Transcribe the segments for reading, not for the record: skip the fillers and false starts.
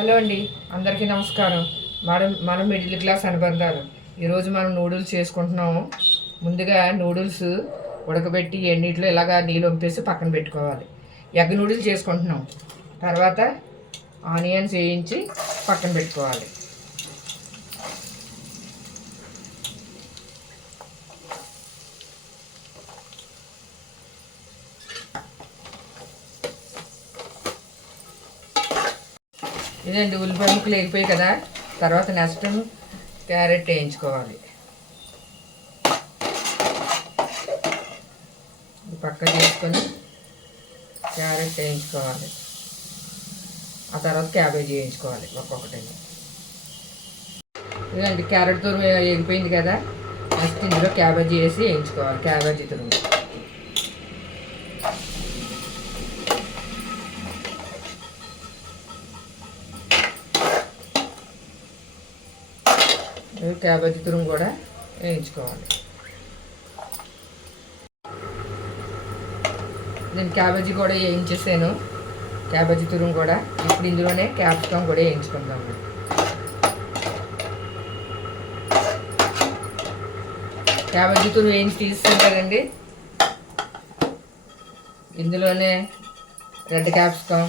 Hello అండి, అందరికీ నమస్కారం. మనం మిడిల్ క్లాస్ అనుబంధాలు. ఈరోజు మనం నూడిల్స్ చేసుకుంటున్నాము. ముందుగా నూడిల్స్ ఉడకబెట్టి ఎన్నిట్లో ఇలాగా నీళ్ళు వంపేసి పక్కన పెట్టుకోవాలి. ఎగ్ నూడిల్స్ చేసుకుంటున్నాం. తర్వాత ఆనియన్స్ వేయించి పక్కన పెట్టుకోవాలి. ఇదండి, ఉల్లిపాయ ముక్కలు వేగిపోయి కదా. తర్వాత నెక్స్ట్ క్యారెట్ వేయించుకోవాలి. పక్క చేసుకొని క్యారెట్ వేయించుకోవాలి. ఆ తర్వాత క్యాబేజీ వేయించుకోవాలి ఒక్కొక్కటి. ఇదండి, క్యారెట్ తురుము వేగిపోయింది కదా. నెక్స్ట్ ఇందులో క్యాబేజీ వేసి వేయించుకోవాలి. క్యాబేజీ తురుము క్యాబేజీ తురుము కూడా వేయించుకోవాలి. నేను క్యాబేజీ కూడా వేయించేసాను. క్యాబేజీ తురుము కూడా ఇప్పుడు ఇందులోనే క్యాప్సికమ్ కూడా వేయించుకుందాము. క్యాబేజీ తురుము వేయించి తీస్తాను కదండి. ఇందులోనే రెడ్ క్యాప్సికమ్,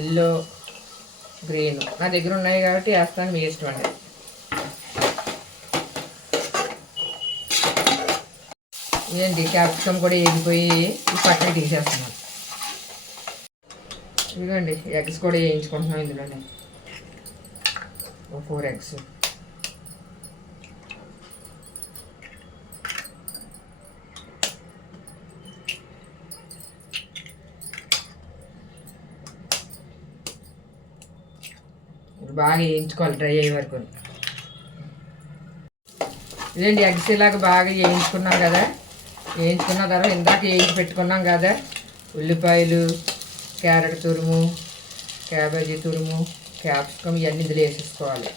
ఎల్లో, గ్రీన్ నా దగ్గర ఉన్నాయి కాబట్టి వేస్తాను, మీ ఇష్టం అండి. ఇదండి, క్యాప్సికమ్ కూడా వేగిపోయి ఈ పక్కన తీసేస్తున్నాను. ఇదిగోండి, ఎగ్స్ కూడా వేయించుకుంటున్నాం ఇందులోనే. 4 eggs. బాగా వేయించుకోవాలి డ్రై అయ్యే వరకు. ఇదండి, ఎగ్స్ ఇలాగ బాగా వేయించుకున్నాం కదా. వేయించుకున్న తర్వాత ఇందాక వేయించి పెట్టుకున్నాం కదా ఉల్లిపాయలు, క్యారెట్ తురుము, క్యాబేజీ తురుము, క్యాప్సికమ్ ఇవన్నీ ఇందులో వేసేసుకోవాలి.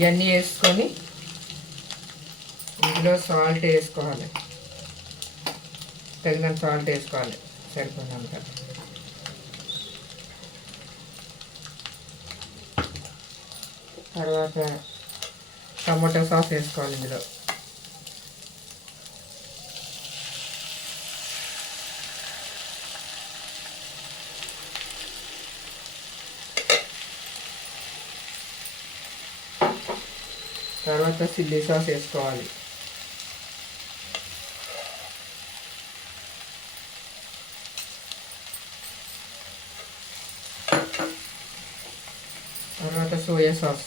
ఇవన్నీ వేసుకొని ఇందులో సాల్ట్ వేసుకోవాలి. తగినంత సాల్ట్ వేసుకోవాలి, సరిపోయినంత. తర్వాత టమాటో సాస్ వేసుకోవాలి ఇందులో. తర్వాత చిల్లీ సాస్ వేసుకోవాలి. తర్వాత సోయా సాస్.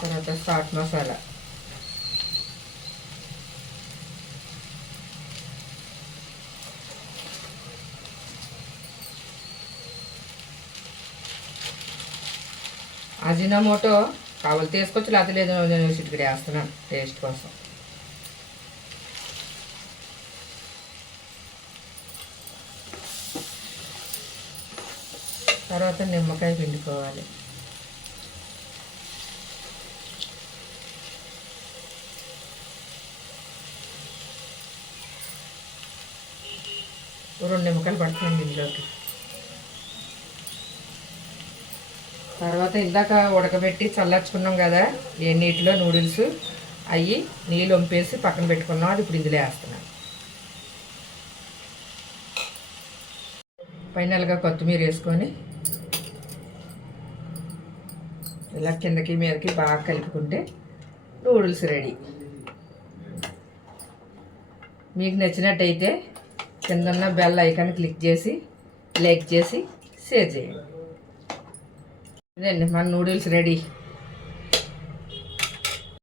తర్వాత చాట్ మసాలా. అజినోమోటో కావాలి తీసుకోవచ్చు, లేకపోతే లేదు, నేను చిటికెడు వేస్తున్నాను టేస్ట్ కోసం. తర్వాత నిమ్మకాయ పిండుకోవాలి. రెండు నిమ్మకాయలు పడుతుంది ఇందులోకి. తర్వాత ఇందాక ఉడకబెట్టి చల్లార్చుకున్నాం కదా ఏ నీటిలో నూడిల్స్, అవి నీళ్ళు వంపేసి పక్కన పెట్టుకున్నాం. అది ఇప్పుడు ఇందులో వేస్తున్నాను. ఫైనల్గా కొత్తిమీర వేసుకొని ఇలా కిందకి మీదకి బాగా కలుపుకుంటే నూడిల్స్ రెడీ. మీకు నచ్చినట్టయితే కింద ఉన్న బెల్ ఐకాన్ క్లిక్ చేసి లైక్ చేసి షేర్ చేయండి. ఇదండి, మన నూడిల్స్ రెడీ.